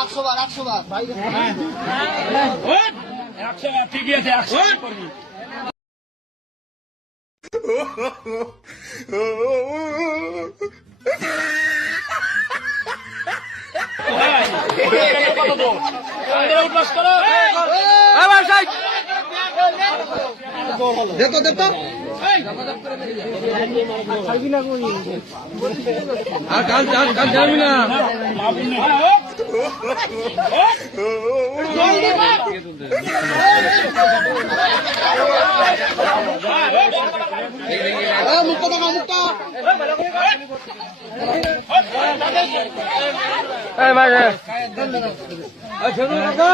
একশো বার একশো বার ঠিকই আছে করবি দেখো দেখো আর কাল কাল কাল যাবি না দেখা মুখটা এই ভাই কাকা